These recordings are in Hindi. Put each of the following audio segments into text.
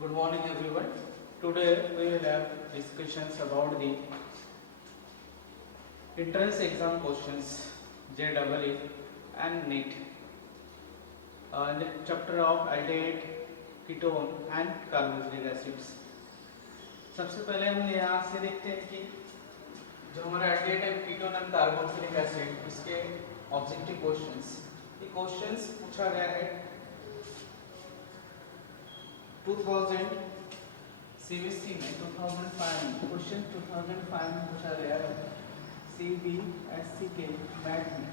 Good morning everyone. Today we will have discussions about the entrance exam questions JEE and NEET in the chapter of aldehyde, ketone and carboxylic acids. सबसे पहले हम यहाँ से देखते हैं कि जो हमारा aldehyde है ketone and carboxylic acid इसके ऑब्जेक्टिव क्वेश्चंस ये क्वेश्चंस पूछा गया है 2000 सीबीएसई में 2005 में क्वेश्चन 2005 में पूछा गया है सीबीएसई के मैथ में।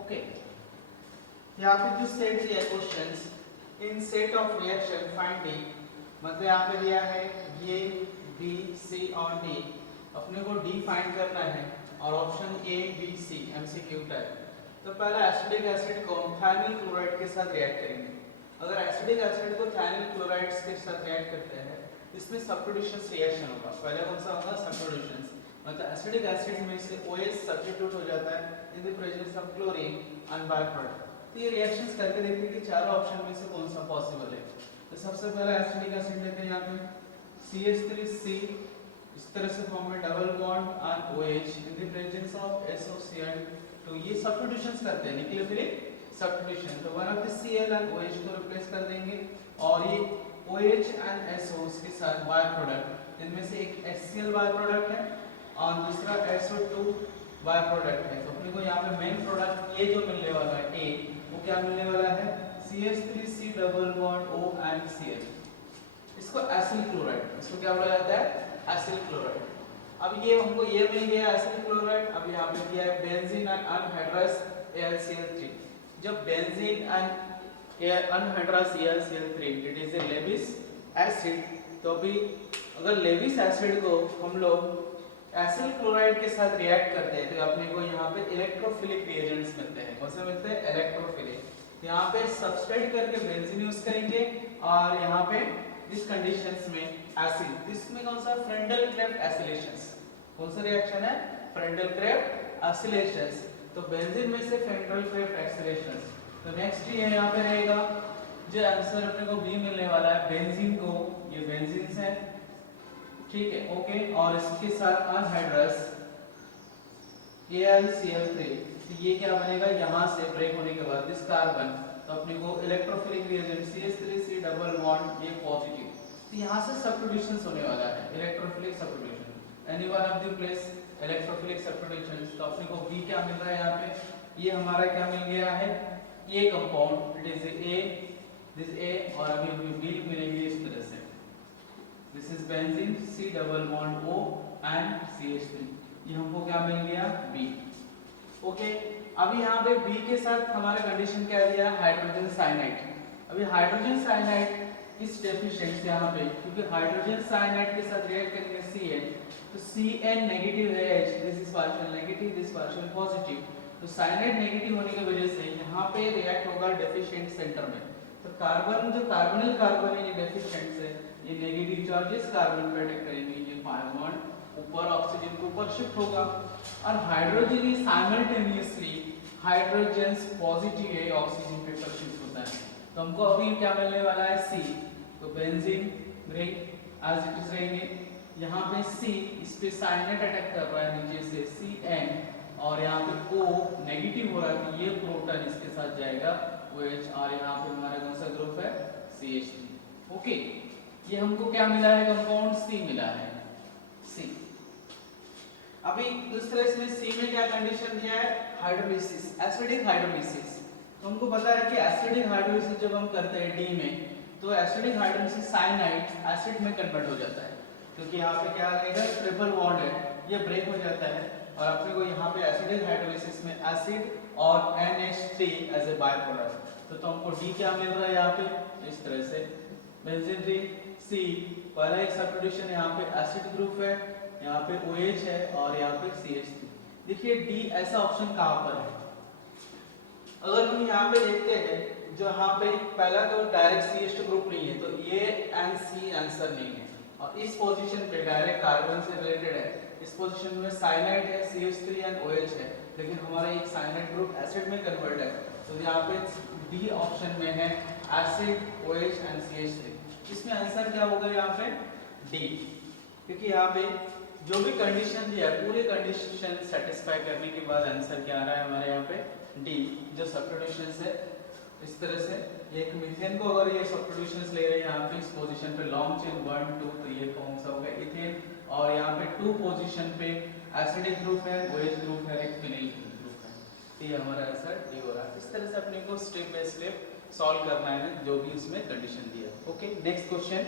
ओके, यहाँ पे जो सेट दिया है questions in set of reaction find D, मतलब यहाँ पे दिया है ये बी सी और डी, अपने को डी फाइंड करना है और option A B C MCQ type. तो पहला एसिडिक एसिड को थायमिल क्लोराइड के साथ रिएक्ट करेंगे। अगर एसिडिक एसिड को थायमिल क्लोराइड्स के साथ रिएक्ट करते हैं इसमें सब्स्टिट्यूशन रिएक्शन होगा। पहले कौन सा होगा? सब्स्टिट्यूशन, मतलब एसिडिक एसिड में से OH सब्स्टिट्यूट हो जाता है इन the presence of chlorine and by product. तो ये रिएक्शंस करके देखते हैं कि चारों ऑप्शन में से कौन सा पॉसिबल है। तो सबसे पहला एसिडिक एसिड लेते हैं, यहाँ पे CH3C इस तरह से फॉर्म में डबल बॉन्ड और OH in the presence of SOCl। तो ये सब्स्टिट्यूशंस करते हैं न्यूक्लियोफिलिक सब्स्टिट्यूशन। तो one of the Cl and OH को रिप्लेस कर देंगे और ये OH एंड SO के साथ बाय प्रोडक्ट, इनमें से एक HCl बाय प्रोडक्ट है और दूसरा SO2 बाय प्रोडक्ट है। तो अपने को यहाँ पे मेन प्रोडक्ट ये जो मिलने वाला है A, वो क्या मिलने वाला है? CH3C double bond O and Cl। इसको एसिल क्लोराइड, इसको क्या बोला जाता है? Acyl chloride. अब ये हमको ये मिल गया एसिल क्लोराइड। अब यहाँ पे दिया है बेंजीन एंड अनहाइड्रस AlCl3। जब benzene and anhydrous AlCl3 it is a Lewis acid, तो भी अगर लेविस एसिड को हम लोग एसिल क्लोराइड के साथ रिएक्ट करते हैं तो अपने को यहाँ पे इलेक्ट्रोफिलिक रिएजेंट्स मिलते हैं। कौन से मिलते हैं? इलेक्ट्रोफिलिक। यहाँ पे सब्सट्रेट करके बेंजीन यूज करेंगे और यहाँ पे इस कंडीशंस में एसिड, इसमें कौन सा? फ्रेंडल-क्रेफ्ट एसिलेशंस। कौन सा रिएक्शन है? फ्रेंडल-क्रेफ्ट एसिलेशंस। तो बेंजीन में से फ्रेंडल-क्रेफ्ट एसिलेशंस। तो नेक्स्ट ये यहाँ पे रहेगा जो आंसर अपने को बी मिलने वाला है। बेंजीन को, ये बेंजीन है, ठीक है, ओके, और इसके साथ अनहाइड्रस AlCl3। तो ये क्या बनेगा? यहाँ से ब्रेक होने के बाद दिस कार्बन, तो अपने को electrophilic reagent CH3C double bond ये पॉजिटिव। तो यहाँ से सब्स्टिट्यूशंस होने वाला है, electrophilic substitution, any one of the place electrophilic substitutions. तो अपने को बी क्या मिल रहा है? यहाँ पे ये हमारा क्या मिल गया है? ये compound, it is A, this A, और अभी हमें B मिलेंगे इस तरह से। This is benzene C double bond O and CH3। ये हमको क्या मिल गया? B। ओके, अभी यहाँ पे B के साथ हमारा कंडीशन क्या दिया? Hydrogen cyanide. अभी हाइड्रोजन साइनाइड इस डेफिशिएंट यहाँ पे, क्योंकि हाइड्रोजन साइनाइड के साथ रिएक्ट करेंगे Cn, तो Cn नेगेटिव है H, this is partial negative, this partial positive. तो साइनाइड नेगेटिव होने की वजह से यहाँ पे रिएक्ट होगा डेफिशिएंट सेंटर में। तो कार्बन, जो कार्बोनिल कार्बन है ये डेफिशिएंट है, ये नेगेटिव चार्जेस कार्बन पे अटैक करेंगे, ये बॉन्ड ऊपर ऑक्सीजन के ऊपर शिफ्ट होगा और हाइड्रोजन ही साइमल्टेनियसली हाइड्रोजन पॉजिटिव है, ऑक्सीजन पे शिफ्ट होता है। तो हमको अभी क्या मिलने वाला है? C। तो benzene break as it is रहेंगे। यहाँ पे C, इस पे साइनाइड अटैक कर रहा है नीचे से Cn, और यहाँ पे O नेगेटिव हो रहा है, तो ये प्रोटॉन इसके साथ जाएगा OH, और यहाँ पे हमारा कौन सा ग्रुप है? CH3। ओके, ये हमको क्या मिला है? कंपाउंड C मिला है, C। अभी दूसरे इसमें C में क्या कंडीशन दिया है? Hydrolysis, acidic hydrolysis. तो हमको पता है कि एसिडिक हाइड्रोलिसिस जब हम करते हैं D में, तो एसिडिक हाइड्रोलिसिस साइनाइड एसिड में कन्वर्ट हो जाता है, क्योंकि यहाँ पे क्या रहेगा? ट्रिपल बॉन्ड है, ये ब्रेक हो जाता है और अपने को यहाँ पे एसिडिक हाइड्रोलिसिस में एसिड और NH3 as a by product. तो हमको D क्या मिल रहा है यहाँ पे? इस तरह से बेंजीन C, पहला एक सब्स्टिट्यूशन, यहाँ पे एसिड ग्रुप है, यहाँ पे OH है और यहाँ पे CH3। देखिए D ऐसा ऑप्शन कहाँ पर है? अगर हम यहाँ पे देखते हैं, जो यहाँ पे पहला तो डायरेक्ट CH2 ग्रुप नहीं है, तो ये एंड C आंसर नहीं है, और इस पोजीशन पे डायरेक्ट कार्बन से रिलेटेड है। इस पोजीशन में साइनाइड है, CH3 एंड OH है, लेकिन हमारा एक साइनाइड ग्रुप एसिड में कन्वर्ट है। तो यहाँ पे D ऑप्शन में है एसिड, OH एंड CH3। इसमें आंसर क्या होगा यहाँ पे डी, क्योंकि यहाँ पे जो भी कंडीशन दिया है पूरे कंडीशन सेटिस्फाई करने के बाद आंसर क्या आ रहा है हमारे यहाँ पे डी, जो सब्स्टिट्यूशन है। इस तरह से एक मीथेन को अगर ये सब्स्टिट्यूशंस ले रहे हैं यहाँ पे इस पोजीशन पे लॉन्ग चेन 1 2 तो ये कौन सा होगा इथेन, और यहाँ पे 2 पोजीशन पे एसिडिक ग्रुप है, OH ग्रुप है, एक फिनाइल ग्रुप है। तो ये हमारा आंसर डी हो रहा है। इस तरह से अपने को स्टेप बाय स्टेप सॉल्व करना है जो भी इसमें कंडीशन दिया। Okay, next question.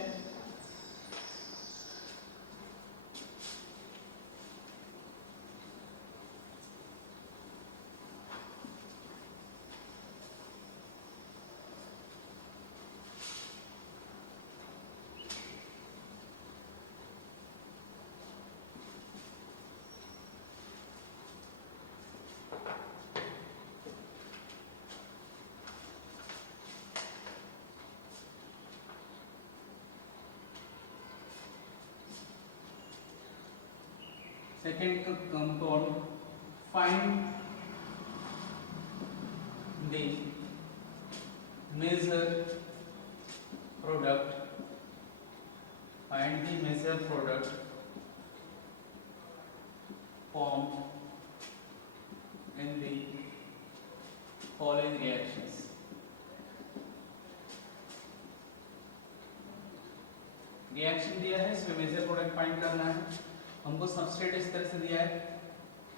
Second compound, find the major product. Find the major product formed in the following reactions. Reaction दिया है, इसमें मेजर प्रोडक्ट फाइंड करना है। हमको सबस्ट्रेट इस तरह से दिया है,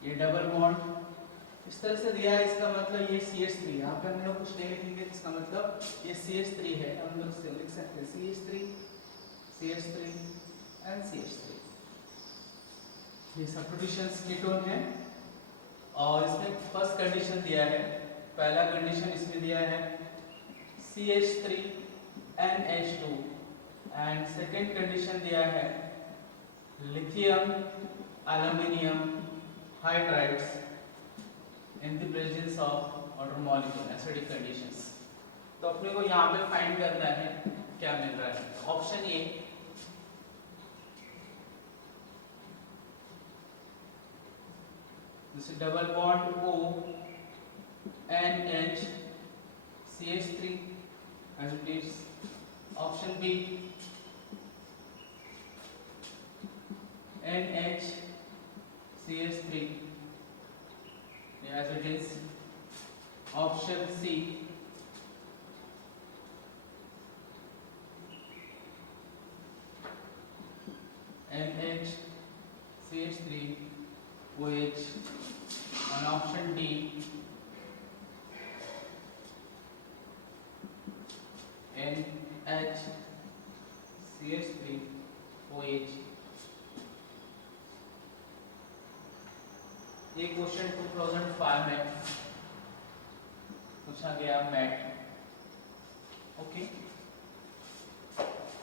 ये डबल बॉन्ड इस तरह से दिया है, इसका मतलब ये CH3। यहाँ पे हम लोग कुछ नहीं लिखेंगे, इसका मतलब ये CH3 है, हम लोग से लिख सकते हैं CH3 CH3 एंड CH3। ये सब्स्टिट्यूशंस कीटोन है, और इसमें फर्स्ट कंडीशन दिया है, पहला कंडीशन इसमें दिया है CH3 NH2, and second condition दिया है lithium aluminum hydrides in the presence of water molecule acidic conditions। तो अपने को यहाँ पे फाइंड करना है क्या मिल रहा है। ऑप्शन ए, जैसे double bond O NH CH3 as it is। Option B, NH CH3 as it is। Option C, NH CH3 OH, and option D, NH CH3 OH। ये क्वेश्चन 2005 में पूछा गया मैट। ओके,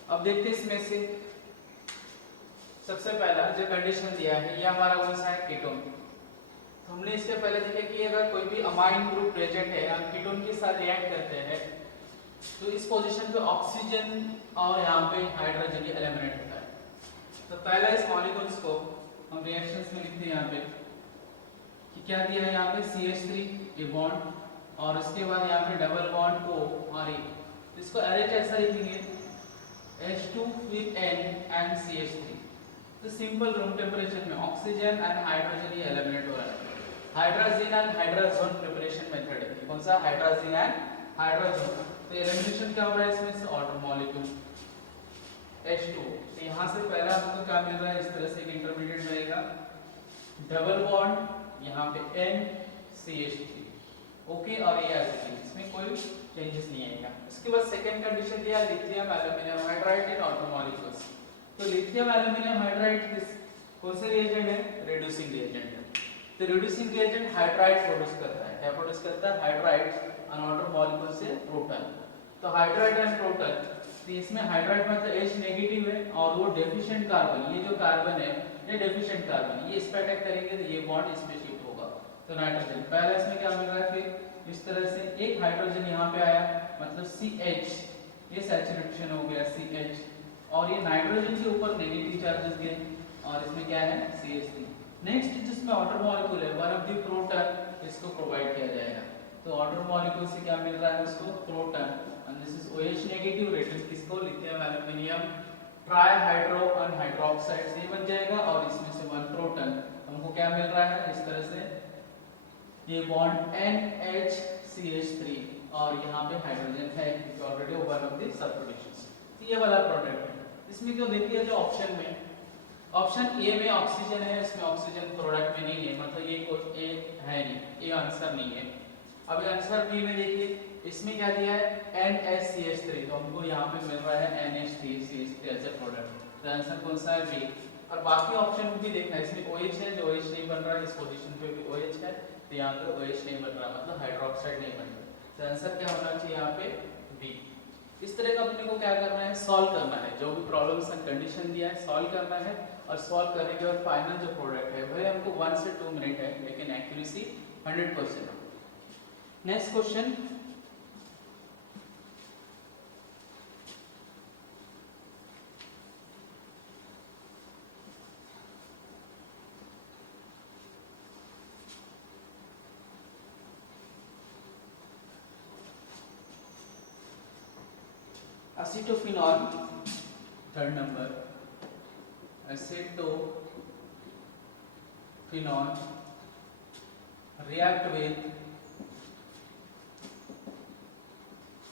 अब देखते हैं इसमें से सबसे पहला जो कंडीशन दिया है ये हमारा कौन सा है, कीटोन। तो हमने इससे पहले देखा कि अगर कोई भी अमाइन ग्रुप प्रेजेंट है या कीटोन के साथ रिएक्ट करते हैं तो इस पोजीशन पे ऑक्सीजन और यहाँ पे हाइड्रोजन एलिमिनेट होता है। तो पहला इस मॉलिक्यूल्स को हम रिएक्शंस में लिखते हैं यहाँ पे कि क्या दिया है, यहाँ पे CH3 ये बॉन्ड, और उसके बाद यहाँ पे डबल बॉन्ड O और E। इसको अरेंज ऐसा लिखेंगे H2 with N and CH3। तो सिंपल रूम टेम्परेचर में ऑक्सीजन एंड हाइड्रोजन ये एलिमिनेट हो रहा है। Hydrogen and hydrogen preparation method है, कौन सा, हाइड्रोजन एंड हाइड्रोजन। तो एलिमिनेशन क्या हो रहा है इसमें से, ऑर्डर मॉलिक्यूल H2। तो यहाँ से पहला हमको क्या मिल रहा है, इस तरह से एक इंटरमीडिएट मिलेगा, डबल बॉन्ड यहाँ पे N CH3। ओके, और ये इसमें कोई चेंजेस नहीं आएगा। इसके बाद सेकंड कंडीशन दिया लिथियम एल्यूमिनियम हाइड्राइड इन ऑटो मॉलिक्यूल्स। तो लिथियम एल्यूमिनियम हाइड्राइड कौन सा रिएजेंट है, रिड्यूसिंग रिएजेंट है। तो रिड्यूसिंग रिएजेंट हाइड्राइड प्रोड्यूस करता है, क्या प्रोड्यूस करता है, हाइड्राइड अनऑटो मॉलिक्यूल से प्रोटॉन। तो हाइड्राइड एंड प्रोटॉन, तो इसमें हाइड्राइड मतलब H नेगेटिव है और वो डेफिशिएंट कार्बन, ये जो कार्बन है ये डेफिशिएंट कार्बन, ये इस पे अटैक करेंगे तो ये बॉन्ड इसमें शिफ्ट होगा। तो नाइट्रोजन पहला इसमें क्या मिल रहा है, फिर इस तरह से एक हाइड्रोजन यहाँ पे आया मतलब CH, ये सैचुरेशन हो गया CH, और ये नाइट्रोजन के ऊपर नेगेटिव चार्जेस गए और इसमें क्या है CH3। नेक्स्ट जिसमें वाटर मॉलिक्यूल है वन ऑफ द प्रोटॉन, इसको प्रोवाइड किया जाएगा। तो वाटर मॉलिक्यूल से क्या मिल रहा है उसको, प्रोटॉन, और this is OH negative, return किसको, लिथियम एल्यूमिनियम ट्राइहाइड्रो अनहाइड्रोक्साइड से बन जाएगा और इसमें से 1 प्रोटॉन। हमको क्या मिल रहा है इस तरह से, ये बॉन्ड NHCH3 और यहाँ पे हाइड्रोजन है क्योंकि already one of the substitutions. ये वाला प्रोडक्ट है। इसमें जो देखिए जो ऑप्शन में, ऑप्शन ए में ऑक्सीजन है, इसमें ऑक्सीजन प्रोडक्ट में नहीं है, मतलब ये कोई ए है नहीं, ये आंसर नहीं है। अब आंसर बी में देखिए, इसमें क्या दिया है NHCH3, तो हमको यहाँ पे मिल रहा है NH3CH3 एज ए प्रोडक्ट, तो आंसर कौन सा है बी। और बाकी ऑप्शन भी देखना है, इसमें OH है, जो OH नहीं बन रहा है, इस पोजीशन पे भी OH है, तो यहाँ पे OH नहीं बन रहा, मतलब हाइड्रोक्साइड नहीं बन रहा, तो आंसर क्या होना चाहिए यहाँ पे बी। इस तरह का अपने को क्या करना है, सॉल्व करना है, जो भी प्रॉब्लम्स एंड कंडीशन दिया है सॉल्व करना है, और सॉल्व करने के बाद फाइनल जो प्रोडक्ट है वह हमको 1 से 2 मिनट है, लेकिन accuracy 100%। Next question, acetophenol, third number, acetophenol react with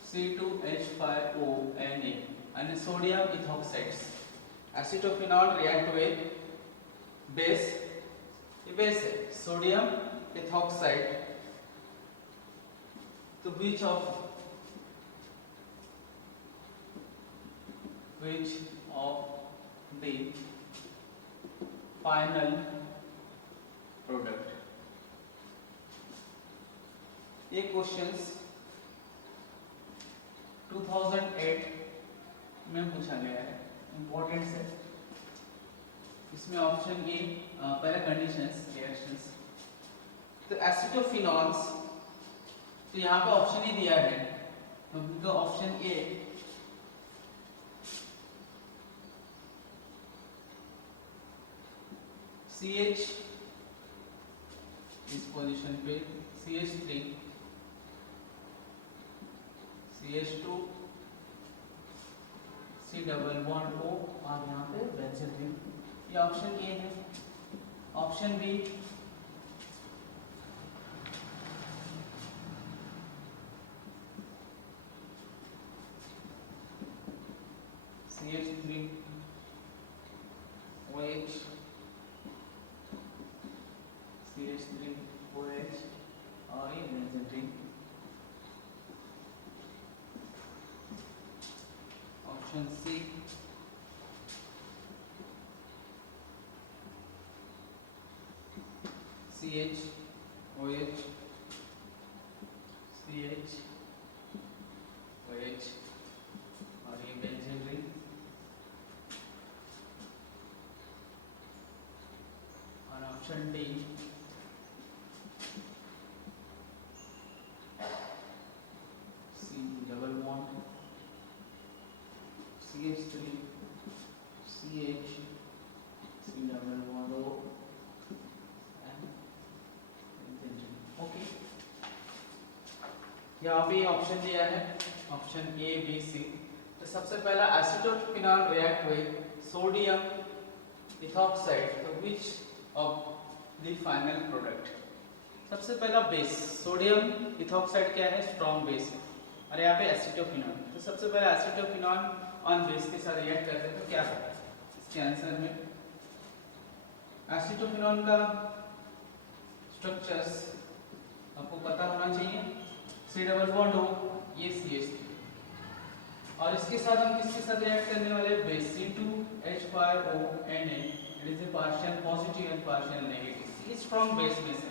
C2H5ONA and sodium ethoxide. Acetophenol react with base, base है sodium ethoxide, तो which of the final product। ये क्वेश्चंस 2008 में पूछा गया है, इंपॉर्टेंट है। इसमें ऑप्शन ए, पहले कंडीशंस रिएक्शंस, तो एसिटोफिनॉल्स, तो यहाँ पे ऑप्शन ही दिया है, तो ऑप्शन ए CH इस पोजीशन पे CH3 CH2 C double bond O और यहाँ पे बेंजीन, ये ऑप्शन ए है। Option B CH3 OH CH3OH और ये benzene. Option C CHOH CHOH और ये बेंजीन रिंग। और option D double bond CH3 CH C double bond O and benzene. Okay, यहाँ पे ऑप्शन दिया है, ऑप्शन ए बी सी। तो सबसे पहला acetophenone react with sodium ethoxide, तो which of the final product. सबसे पहला बेस सोडियम इथॉक्साइड क्या है, स्ट्रॉन्ग बेस है, और यहाँ पे एसिटोफिनॉल, तो सबसे पहले एसिटोफिनॉल ऑन बेस के साथ रिएक्ट करते हैं, तो क्या होगा इसके आंसर में। एसिटोफिनॉल का स्ट्रक्चर्स आपको पता होना चाहिए, C डबल बॉन्ड O, ये CH3, और इसके साथ हम किसके साथ रिएक्ट करने वाले हैं, base C2H5ONA, it is a partial positive and partial negative, ये स्ट्रॉन्ग बेस में से।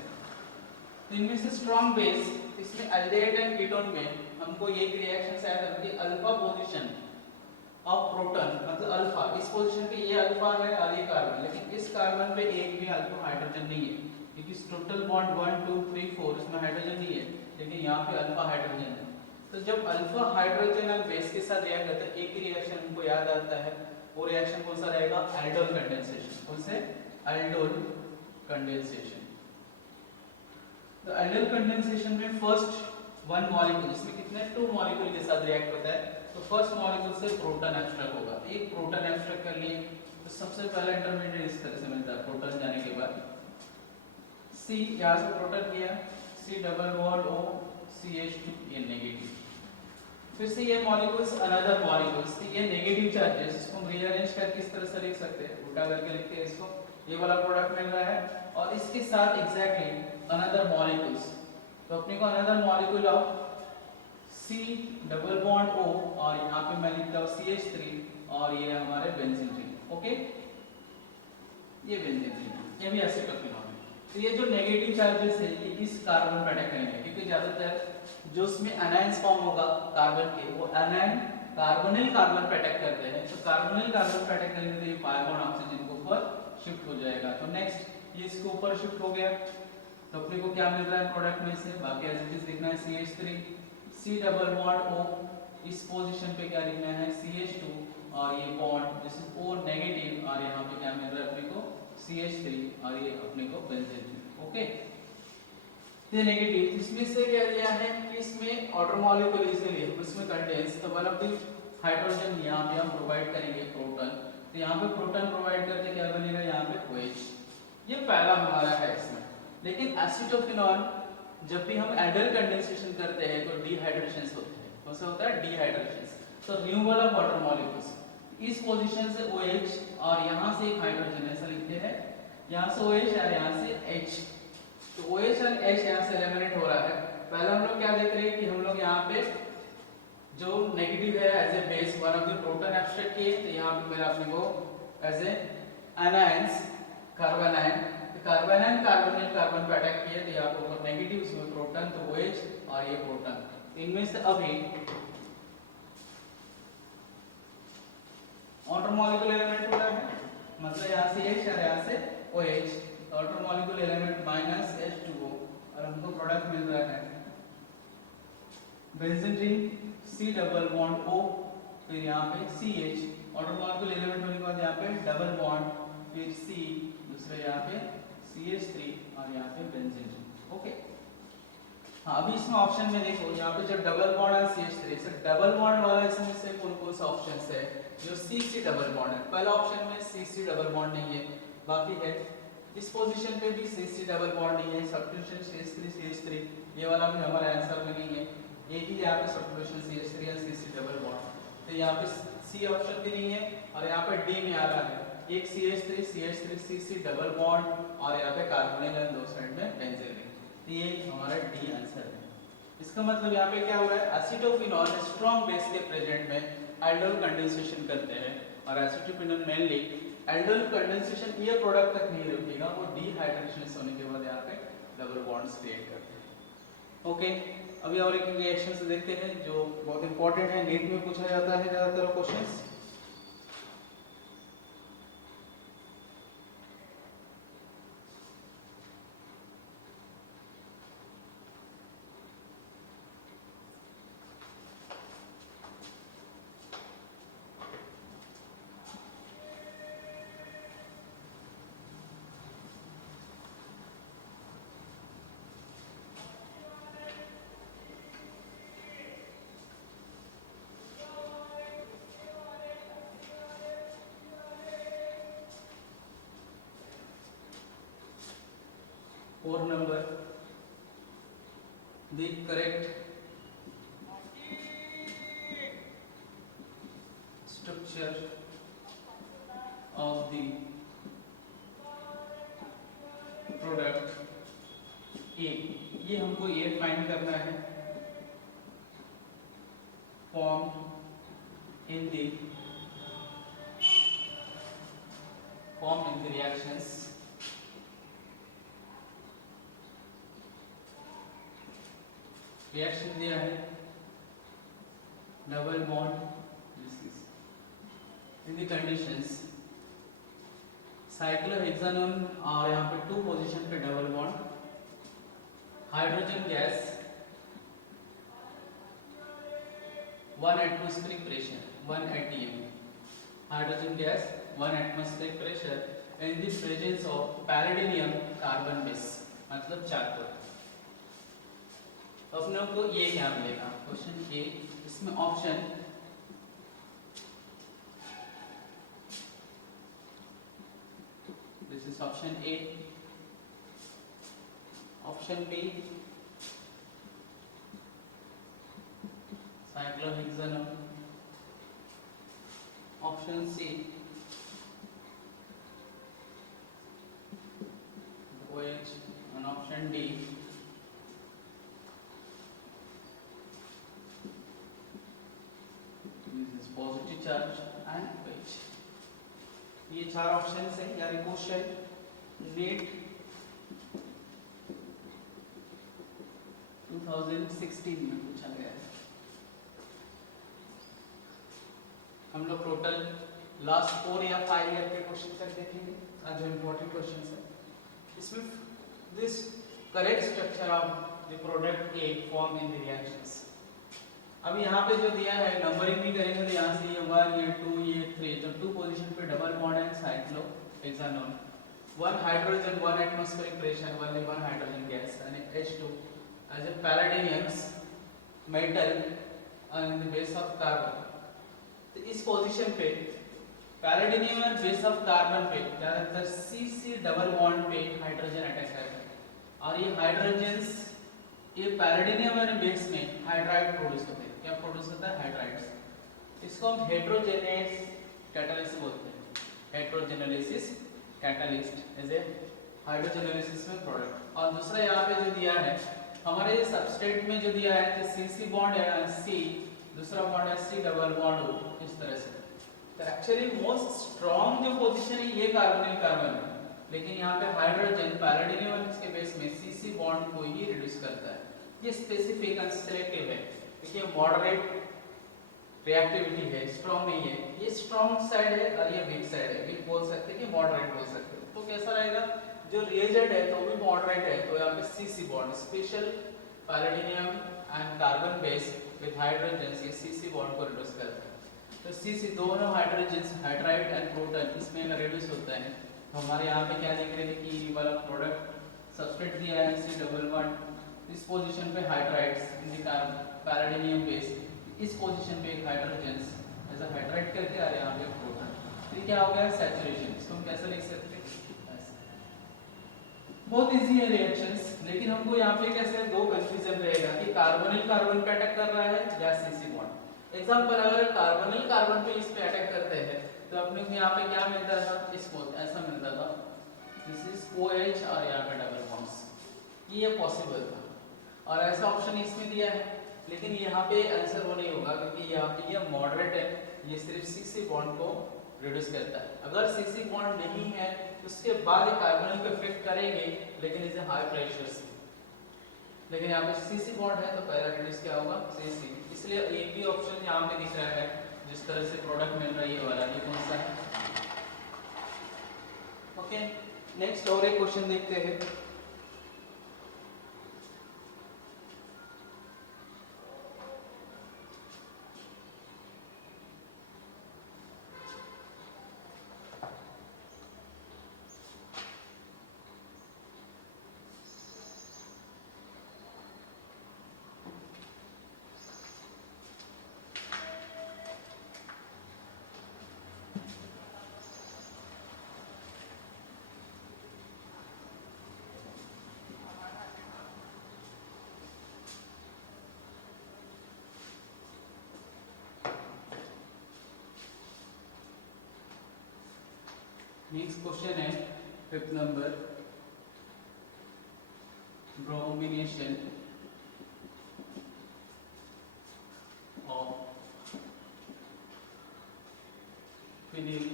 तो इनमें से स्ट्रॉन्ग बेस, इसमें एल्डिहाइड एंड कीटोन में हमको ये रिएक्शन से आया था, अल्फा पोजीशन ऑफ प्रोटॉन, मतलब अल्फा, इस पोजीशन पे ये अल्फा है और ये कार्बन, लेकिन इस कार्बन पे एक भी अल्फा हाइड्रोजन नहीं है, क्योंकि टोटल बॉन्ड 1 2 3 4 इसमें हाइड्रोजन नहीं है, लेकिन यहाँ पे अल्फा हाइड्रोजन है। तो जब अल्फा हाइड्रोजन और बेस के साथ रिएक्ट करता है, एक ही रिएक्शन हमको याद आता है, वो रिएक्शन कौन सा रहेगा, एल्डोल कंडेंसेशन। कौन से, एल्डोल कंडेंसेशन। तो एल्डोल कंडेंसेशन में फर्स्ट वन मॉलिक्यूल, इसमें कितने 2 मॉलिक्यूल के साथ रिएक्ट होता है, तो फर्स्ट मॉलिक्यूल से प्रोटॉन एब्स्ट्रैक्ट होगा। एक प्रोटॉन एब्स्ट्रैक्ट कर लिए तो सबसे पहला इंटरमीडिएट इस तरह से मिलता है, प्रोटॉन जाने के बाद C, यहाँ से प्रोटॉन किया, C double bond O CH2, ये नेगेटिव। फिर से ये मॉलिक्यूल्स अनदर मॉलिक्यूल्स, ये नेगेटिव चार्जेस, इसको हम रीअरेंज करके इस तरह से लिख सकते हैं, उल्टा करके लिखते हैं इसको, ये वाला प्रोडक्ट मिल रहा है और इसके साथ एग्जैक्टली अनदर मॉलिक्यूल्स, तो अपने को another molecule of C double bond O और यहाँ पे मैं लिखता हूँ CH3 और ये हमारे बेंजीन रिंग। ओके, ये बेंजीन रिंग, ये भी एसिटोफिनॉल है। तो ये जो नेगेटिव चार्जेस है ये इस कार्बन पर अटैक करेंगे, क्योंकि ज्यादातर जो उसमें एनायंस फॉर्म होगा कार्बन के, वो एनायन कार्बोनिल कार्बन पर अटैक करते हैं, तो कार्बोनिल कार्बन पर अटैक करेंगे तो ये पाई बॉन्ड ऑक्सीजन के ऊपर शिफ्ट हो जाएगा। तो नेक्स्ट ये इसके ऊपर शिफ्ट हो गया, तो अपने को क्या मिल रहा है प्रोडक्ट में से, बाकी एज इट इज लिखना है CH3, C double bond O, इस पोजीशन पे क्या लिखना है CH2 और ये bond this is O negative और यहाँ पे क्या मिल रहा है अपने को CH3 और ये अपने को बेंजीन। ओके, ये नेगेटिव, इसमें से क्या लिया है कि इसमें ऑर्डर मॉलिक्यूल इसलिए उसमें कंटेन्स, तो वन ऑफ द हाइड्रोजन यहाँ पे हम प्रोवाइड करेंगे प्रोटॉन, तो यहाँ पे प्रोटॉन प्रोवाइड करते क्या बनेगा यहाँ पे OH, ये पहला हमारा है इसमें। लेकिन एसिटोफिनॉल जब भी हम एडर कंडेंसेशन करते हैं तो डिहाइड्रेशन होते हैं, कौन सा होता है डिहाइड्रेशन, तो रिमूवल ऑफ वाटर मॉलिक्यूल्स, इस पोजीशन से OH और यहाँ से एक हाइड्रोजन ऐसा लिखते हैं, यहाँ से OH और यहाँ से H, तो OH और H यहाँ से एलिमिनेट हो रहा है। पहले हम लोग क्या देख रहे हैं कि हम लोग यहाँ पे जो नेगेटिव है as a base one of the proton abstract किए, तो यहाँ पे मेरा अपने को as a anions carbon ion, carbon ion carbonyl carbon पे अटैक किए, तो यहाँ पर नेगेटिव इसमें प्रोटॉन, तो OH और ये प्रोटॉन, इनमें से अभी आउटर मॉलिक्यूल एलिमेंट हो रहा है, मतलब यहाँ से H और यहाँ से OH, outer molecule element minus H2O और हमको प्रोडक्ट मिल रहा है benzene ring C double bond O, फिर यहाँ पे CH, आउटर मॉलिक्यूल एलिमेंट होने के बाद यहाँ पे डबल बॉन्ड, फिर C, दूसरे यहाँ पे CH3 और यहाँ पे बेंजीन रिंग। ओके, हाँ अभी इसमें ऑप्शन में देखो यहाँ पे जो डबल बॉन्ड है CH3 से डबल बॉन्ड वाला, इसमें से कौन कौन सा ऑप्शन है, जो CC डबल बॉन्ड है, पहला ऑप्शन में CC डबल बॉन्ड नहीं है, बाकी है इस पोजीशन पे भी CC डबल बॉन्ड नहीं है, सब्स्टिट्यूशन CH3 ये वाला भी हमारा आंसर में नहीं है, एक ही यहाँ पे सब्स्टिट्यूशन CH3 और CC डबल बॉन्ड, तो यहाँ पे C ऑप्शन भी नहीं है और यहाँ पे D में आ रहा है एक CH3 CC डबल बॉन्ड और यहाँ पे कार्बोनिल है दो साइड में बेंजीन रिंग, तो ये हमारा D आंसर है। इसका मतलब यहाँ पे क्या हो रहा है, एसिटोफिनॉल स्ट्रॉन्ग बेस के प्रेजेंट में एल्डोल कंडेंसेशन करते हैं और एसिटोफिनॉल मेनली एल्डोल कंडेंसेशन ये प्रोडक्ट तक नहीं रुकेगा, वो डिहाइड्रेशन होने के बाद यहाँ पे डबल बॉन्ड्स क्रिएट करते हैं। ओके, अभी और एक रिएक्शन से देखते हैं जो बहुत इंपॉर्टेंट है, नीट में पूछा जाता है ज्यादातर questions. Four number, the correct structure of the product A, ये हमको ये फाइंड करना है, formed in the reactions reaction दिया है double bond in the conditions cyclohexanone और यहाँ पे 2 पोजीशन पे double bond, hydrogen gas 1 atmospheric pressure 1 atm, hydrogen gas 1 atmospheric pressure in the presence of palladium carbon base, मतलब चारकोल। तो अपने को ये क्या मिलेगा, क्वेश्चन ए, इसमें option this is option A, option B cyclohexanone, option C OH, and option D this is positive charge and OH। ये चार ऑप्शन है, यानी क्वेश्चन नीट 2016 में पूछा गया है। हम लोग टोटल लास्ट 4 या 5 ईयर के क्वेश्चन तक देखेंगे, आज जो इम्पोर्टेंट क्वेश्चन है इसमें this correct structure of the product A form in the reactions. अब यहाँ पे जो दिया है नंबरिंग भी करेंगे तो यहाँ से ये 1 ये 2 ये 3, तो 2 पोजीशन पे डबल बॉन्ड है cyclohexanone, 1 hydrogen 1 atmospheric pressure, 1 hydrogen gas यानी H2 as a palladium metal in the base of carbon. तो इस पोजीशन पे पैराडिनियम और बेस ऑफ कार्बन पे ज्यादातर CC डबल बॉन्ड पे हाइड्रोजन अटैक करता है और ये हाइड्रोजन्स ये पैराडिनियम और बेस में हाइड्राइड प्रोड्यूस होते हैं। क्या प्रोड्यूस होता है? हाइड्राइड्स। इसको हम हेटेरोजेनेस कैटालिस्ट बोलते हैं, हेटेरोजेनेसिस कैटालिस्ट एज ए हाइड्रोजेनेसिस में प्रोडक्ट। और दूसरा यहाँ पे जो दिया है हमारे सबस्ट्रेट में जो दिया है तो CC बॉन्ड है C, दूसरा बॉन्ड है C डबल बॉन्ड O, इस तरह से। तो एक्चुअली मोस्ट स्ट्रॉन्ग जो पोजीशन है ये कार्बोनिल कार्बन है, लेकिन यहाँ पे हाइड्रोजन पैराडिनियम और इसके बेस में CC बॉन्ड को ही रिड्यूस करता है। ये स्पेसिफिक एंड सिलेक्टिव है, देखिए मॉडरेट रिएक्टिविटी है, स्ट्रॉन्ग नहीं है। ये स्ट्रॉन्ग साइड है और ये वीक साइड है, वीक बोल सकते हैं कि मॉडरेट बोल सकते हैं। तो कैसा रहेगा, जो रिएजेंट है तो भी मॉडरेट है, तो यहाँ पे CC bond special palladium and carbon base with hydrogen ये CC बॉन्ड को रिड्यूस करता है। तो CC दोनों हाइड्रोजन हाइड्राइड एंड प्रोटॉन इसमें रिड्यूस होता है। तो हमारे यहाँ पे क्या देख रहे थे कि वाला प्रोडक्ट सबस्ट्रेट दिया है C डबल बॉन्ड, इस पोजीशन पे हाइड्राइड्स इन द पैराडिनियम बेस, इस पोजीशन पे एक हाइड्रोजन ऐसा हाइड्राइड करके और यहाँ पे प्रोटॉन, तो क्या हो गया सैचुरेशन। इसको हम कैसे लिख सकते हैं? बहुत इजी है रिएक्शंस, लेकिन हमको यहाँ पे कैसे दो कंफ्यूजन रहेगा कि कार्बोनिल कार्बन पे अटैक कर रहा है या CC बॉन्ड। एग्जांपल अगर कार्बोनिल कार्बन पे इस पे अटैक करते हैं तो अपने को यहाँ पे क्या मिलता था, इसको ऐसा मिलता था, दिस इज OH और यहाँ पे डबल बॉन्ड्स, ये पॉसिबल था। और ऐसा ऑप्शन इसमें दिया है, लेकिन यहाँ पे आंसर वो नहीं होगा क्योंकि यहाँ पे ये मॉडरेट है, ये सिर्फ CC बॉन्ड को रिड्यूस करता है। अगर CC बॉन्ड नहीं है तो उसके बाद कार्बोनिल को इफेक्ट करेंगे, लेकिन इसे हाई प्रेशर से। लेकिन यहाँ पे CC बॉन्ड है तो पहला रिड्यूस क्या होगा, CC। इसलिए एक भी ऑप्शन यहाँ पे दिख रहा है जिस तरह से प्रोडक्ट मिल रही है वाला, ये कौन सा है? ओके, नेक्स्ट और एक क्वेश्चन देखते हैं। नेक्स्ट क्वेश्चन है 5th number, bromination of phenyl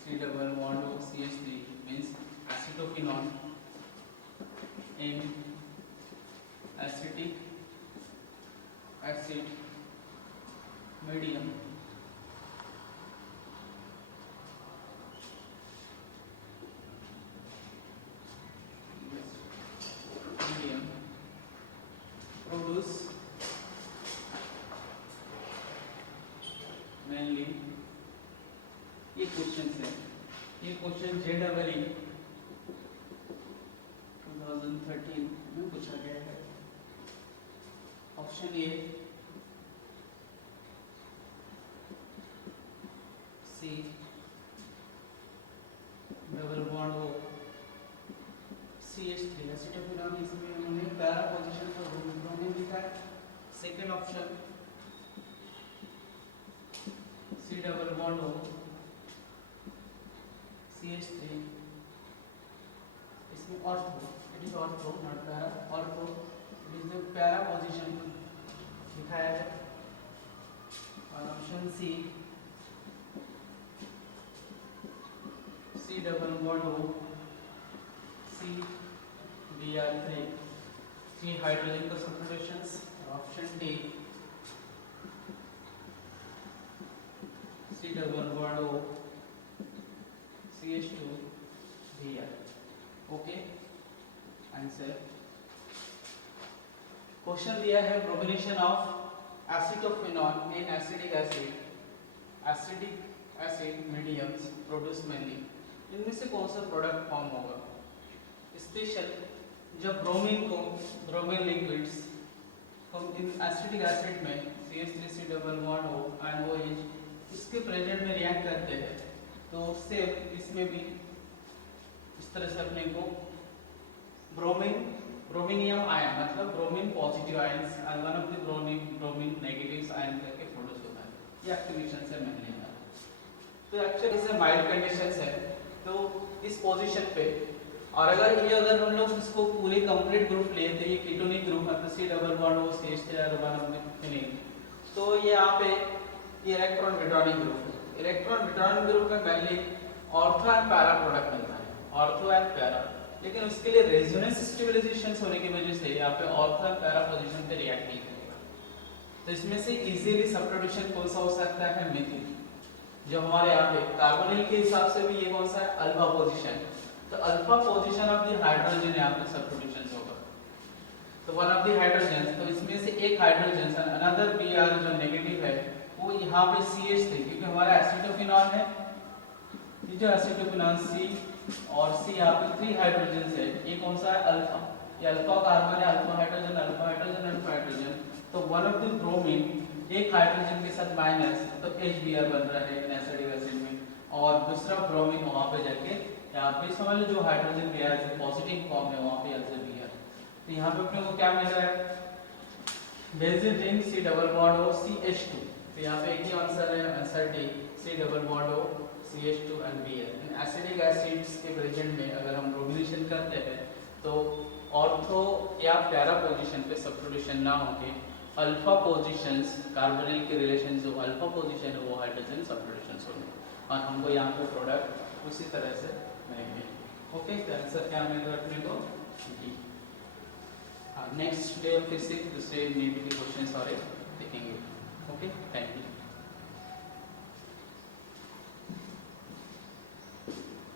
C double bond O CH3 means acetophenone in acetic acid medium produce mainly, ये क्वेश्चन है, ये क्वेश्चन JEE 2013 में पूछा गया है। Option A C double bond O CH3 acetophenone, इसमें उन्होंने पैरा पोजीशन पर ब्रोमीन लिखा है। Second option C double bond O CH3, इसमें ortho, it is ortho not para, ortho it is the para position दिखाया है। और option C C double bond O CBr3 3 hydrogen का substitutions. Option D C double bond O CH2Br। Okay, answer. Question दिया है bromination of acetophenol in acidic acid mediums produce mainly. इनमें से कौन सा प्रोडक्ट फॉर्म होगा? स्पेशल जब ब्रोमीन लिक्विड्स हम इन एसिडिक एसिड में CH3C double bond O and OH इसके प्रेजेंट में रिएक्ट करते हैं, तो उससे इसमें भी इस तरह से अपने को ब्रोमीनियम आयन मतलब bromine positive ions and one of the bromine negatives ion करके प्रोड्यूस होता है। ये एक्टिवेशन से मिलने वाला है। तो एक्चुअली इसे माइल्ड कंडीशंस है, तो इस पोजीशन पे, और अगर हम लोग इसको पूरे कंप्लीट ग्रुप ले तो ये कीटोनिक ग्रुप मतलब C double bond O CH3 और वन ऑफ द फिनिल, तो ये यहाँ पे ये इलेक्ट्रॉन विड्रॉइंग ग्रुप है। इलेक्ट्रॉन विड्रॉइंग ग्रुप में mainly ortho and para product मिलता है, ऑर्थो एंड पैरा, लेकिन उसके लिए रेजोनेंस स्टेबलाइजेशन होने की वजह से यहाँ पे ऑर्थो एंड पैरा पोजीशन पे रिएक्ट नहीं करेगा। तो इसमें से इजीली सब्स्टिट्यूशन कौन सा हो सकता है? मिथिल। जो हमारे यहाँ पे कार्बोनिल के हिसाब से भी ये कौन सा है? Alpha position. तो alpha position of the hydrogen यहाँ पे सब्स्टिट्यूशन होगा। तो वन ऑफ द हाइड्रोजन, तो इसमें से एक हाइड्रोजन अनदर Br जो नेगेटिव है वो यहाँ पे CH3, क्योंकि हमारा एसिटोफिनॉल है, ये जो एसिटोफिनॉल C और C यहाँ पे 3 हाइड्रोजन है, ये कौन सा है? अल्फा। ये अल्फा कार्बन है, alpha hydrogen alpha hydrogen alpha hydrogen, तो वन ऑफ द ब्रोमीन एक हाइड्रोजन के साथ माइनस, तो HBr बन रहा है एसिडिक एसिड में, और दूसरा ब्रोमीन वहाँ पे जाके यहाँ पे समझ लो जो हाइड्रोजन Br है पॉजिटिव फॉर्म में, वहाँ पे आंसर Br। तो यहाँ पे अपने को क्या मिल रहा है? Benzene ring C double bond O CH2, तो यहाँ पे एक ही आंसर है, answer D C double bond O CH2 and Br। In acidic acids के प्रेजेंट में अगर हम ब्रोमिनेशन करते हैं तो ऑर्थो या पैरा पोजीशन पे सब्स्टिट्यूशन ना होके अल्फा पोजीशंस कार्बोनिल के रिलेशन जो अल्फा पोजीशन है वो हाइड्रोजन सब्स्टिट्यूशंस होंगे, और हमको यहाँ पे प्रोडक्ट उसी तरह से मिलेंगे। ओके, तो आंसर क्या मिल रहा है अपने को? डी। नेक्स्ट डे फिर से दूसरे नीट के क्वेश्चन सारे देखेंगे।